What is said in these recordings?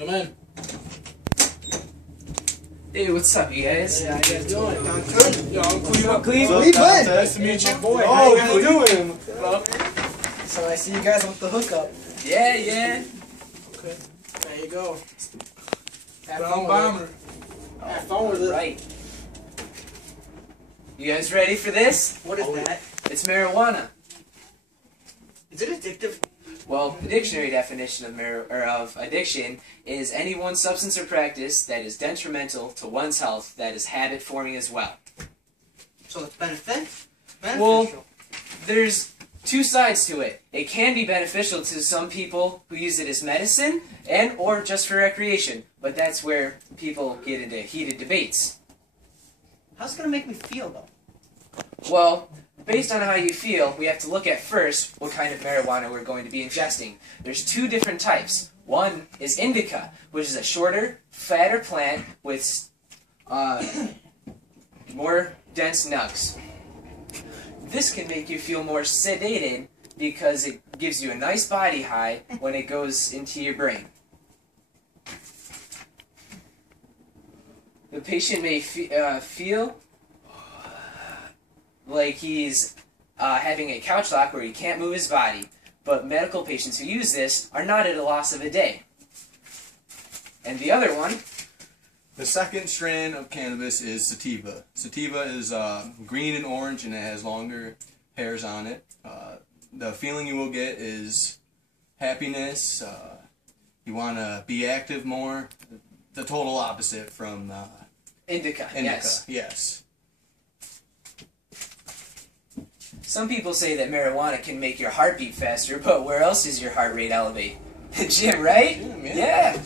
Come in. Hey, what's up, you guys? Yeah, how you guys doing? Yo, Cleve. Cleve. Nice to meet you. Boy, Oh, how you doing? So I see you guys with the hookup. Yeah, yeah. Okay. There you go. Have Brown fun bomber. with it. Have fun with it. Right. You guys ready for this? What is that? It's marijuana. Is it addictive? Well, the dictionary definition of addiction is any one substance or practice that is detrimental to one's health that is habit forming as well. So it's beneficial? Well, there's two sides to it. It can be beneficial to some people who use it as medicine and or just for recreation, but that's where people get into heated debates. How's it going to make me feel, though? Well, based on how you feel, we have to look at first what kind of marijuana we're going to be ingesting. There's two different types. One is indica, which is a shorter, fatter plant with more dense nugs. This can make you feel more sedated because it gives you a nice body high when it goes into your brain. The patient may feel like he's having a couch lock where he can't move his body, but medical patients who use this are not at a loss of a day. And the other one? The second strand of cannabis is sativa. Sativa is green and orange, and it has longer hairs on it. The feeling you will get is happiness. You want to be active more. The total opposite from Indica, yes. Yes. Some people say that marijuana can make your heart beat faster, but where else does your heart rate elevate? The gym, right? Gym, Yeah. Gym.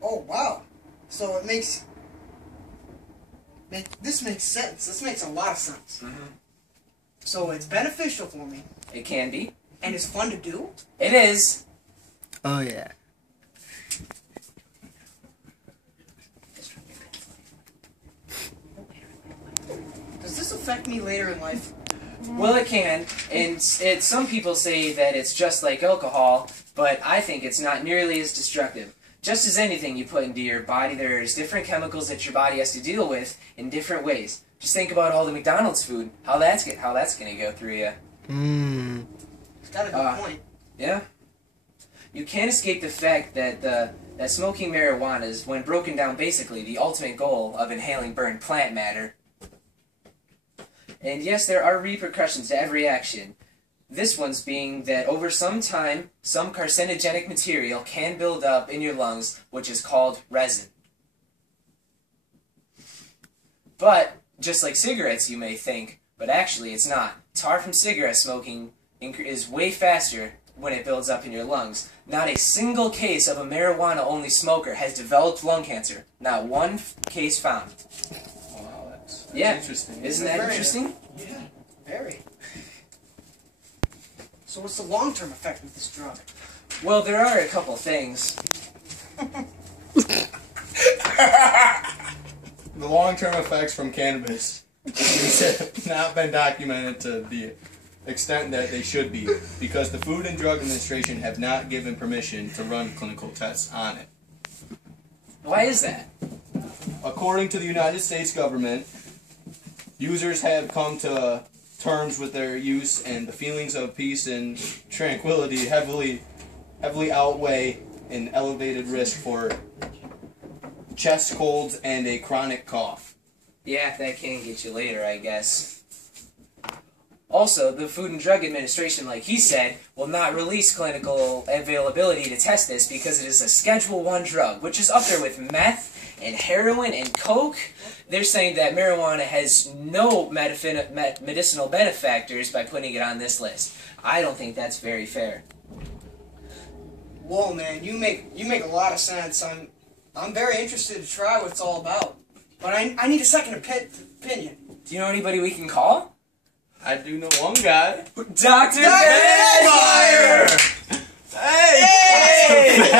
Oh, wow. So it makes... This makes sense. This makes a lot of sense. Mm-hmm. So it's beneficial for me. It can be. And it's fun to do? It is. Oh, yeah. Does this affect me later in life? Well, it can, and some people say that it's just like alcohol, but I think it's not nearly as destructive. Just as anything you put into your body, there's different chemicals that your body has to deal with in different ways. Just think about all the McDonald's food, how that's going to go through you. Mmm. It's got a good point. Yeah. You can't escape the fact that that smoking marijuana is, when broken down, basically the ultimate goal of inhaling burned plant matter. And yes, there are repercussions to every action. This one's being that over some time, some carcinogenic material can build up in your lungs, which is called resin. But, just like cigarettes, you may think, but actually it's not. Tar from cigarette smoking is way faster when it builds up in your lungs. Not a single case of a marijuana-only smoker has developed lung cancer. Not one case found. Wow, that's interesting. Isn't that interesting? Yeah, very. So what's the long-term effect of this drug? Well, there are a couple things. The long-term effects from cannabis have not been documented to the extent that they should be, because the Food and Drug Administration have not given permission to run clinical tests on it. Why is that? According to the United States government, users have come to terms with their use, and the feelings of peace and tranquility heavily outweigh an elevated risk for chest colds and a chronic cough. Yeah, that can get you later, I guess. Also, the Food and Drug Administration, like he said, will not release clinical availability to test this because it is a Schedule I drug, which is up there with meth and heroin and coke. They're saying that marijuana has no medicinal benefactors by putting it on this list. I don't think that's very fair. Whoa, man, you make a lot of sense. I'm very interested to try what it's all about, but I need a second opinion. Do you know anybody we can call? I do know one guy. Dr. Vegemeier! Hey!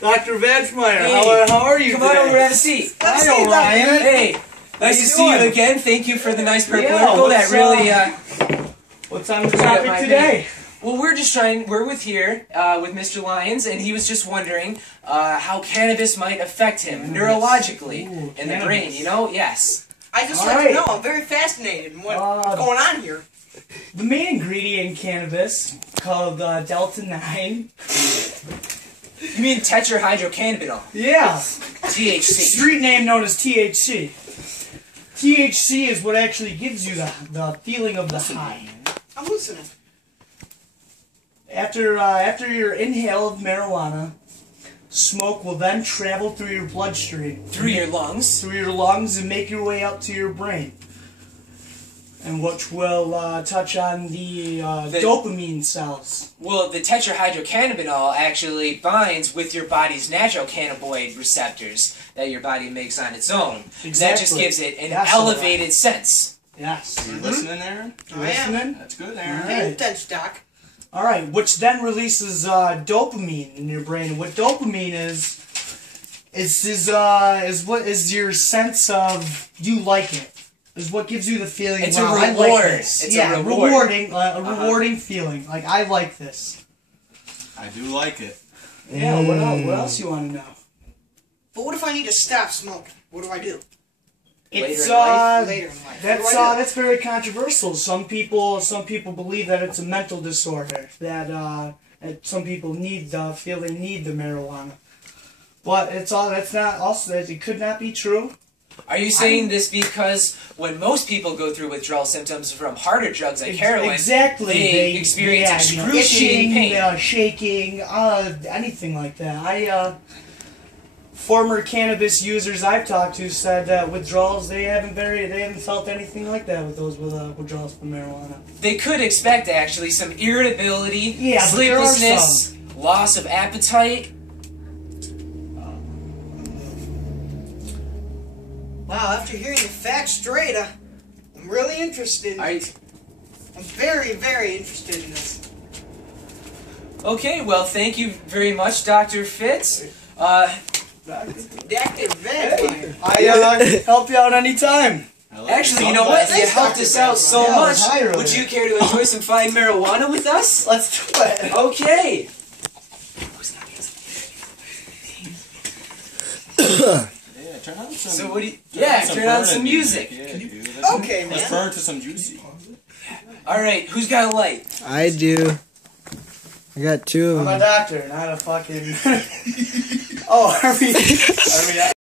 Dr. Vegemeier, Hey, how are you Come today? on over, have a seat. Have a seat, Hi, Dr. Ryan. Hey, nice to see you doing? again. Thank you for the nice purple Yeah, article. That what's really, What's on the Bring up topic my today? Well, we're with here with Mr. Lyons, and he was just wondering how cannabis might affect him neurologically in the brain, you know? Yes. I just All like right. to know. I'm very fascinated in what's going on here. The main ingredient in cannabis, called Delta-9. You mean tetrahydrocannabinol, Yeah. THC. Street name known as THC. THC is what actually gives you the feeling of the high. I'm listening. After your inhale of marijuana, smoke will then travel through your bloodstream. Through your lungs. Through your lungs and make your way up to your brain. And which will touch on the dopamine cells. Well, the tetrahydrocannabinol actually binds with your body's natural cannabinoid receptors that your body makes on its own. Exactly. That just gives it an That's elevated sense. Yes. You listening, Aaron? I am. Listening? That's good, All Aaron. right. Pay attention, Doc. All right, which then releases dopamine in your brain. And what dopamine is what is your sense of you like it. Is what gives you the feeling. It's wow, a I reward. like this. It's yeah, a reward. rewarding feeling. Like I like this. I do like it. Yeah. What else you want to know? But what if I need to stop smoking? What do I do? It's in life? Later in life. That's What do I do? that's very controversial. Some people believe that it's a mental disorder. That some people feel they need the marijuana. But that's not also it could not be true. Are you saying this because when most people go through withdrawal symptoms from harder drugs like heroin, exactly. they experience excruciating itching, pain? shaking, anything like that. Former cannabis users I've talked to said that withdrawals they haven't felt anything like that with those withdrawals from marijuana. They could expect actually some irritability, Yeah, but there are sleeplessness, loss of appetite. Wow, after hearing the facts straight, I'm really interested. Are you, I'm very, very interested in this. okay, well, thank you very much, Dr. Fitz. Dr. Van. I help you out anytime. I like Actually, it. you know what? You Thanks, helped Dr. us out so Yeah, much. entirely. Would you care to enjoy some fine marijuana with us? Let's do it. Okay. Yeah, turn on some. So what do you... turn Yeah, on some turn on burning some music. Yeah, dude. Let's- Okay, Let's man. burn to some juicy. All right, who's got a light? I do. I got two of I'm them. a doctor, not a fucking. Oh, are we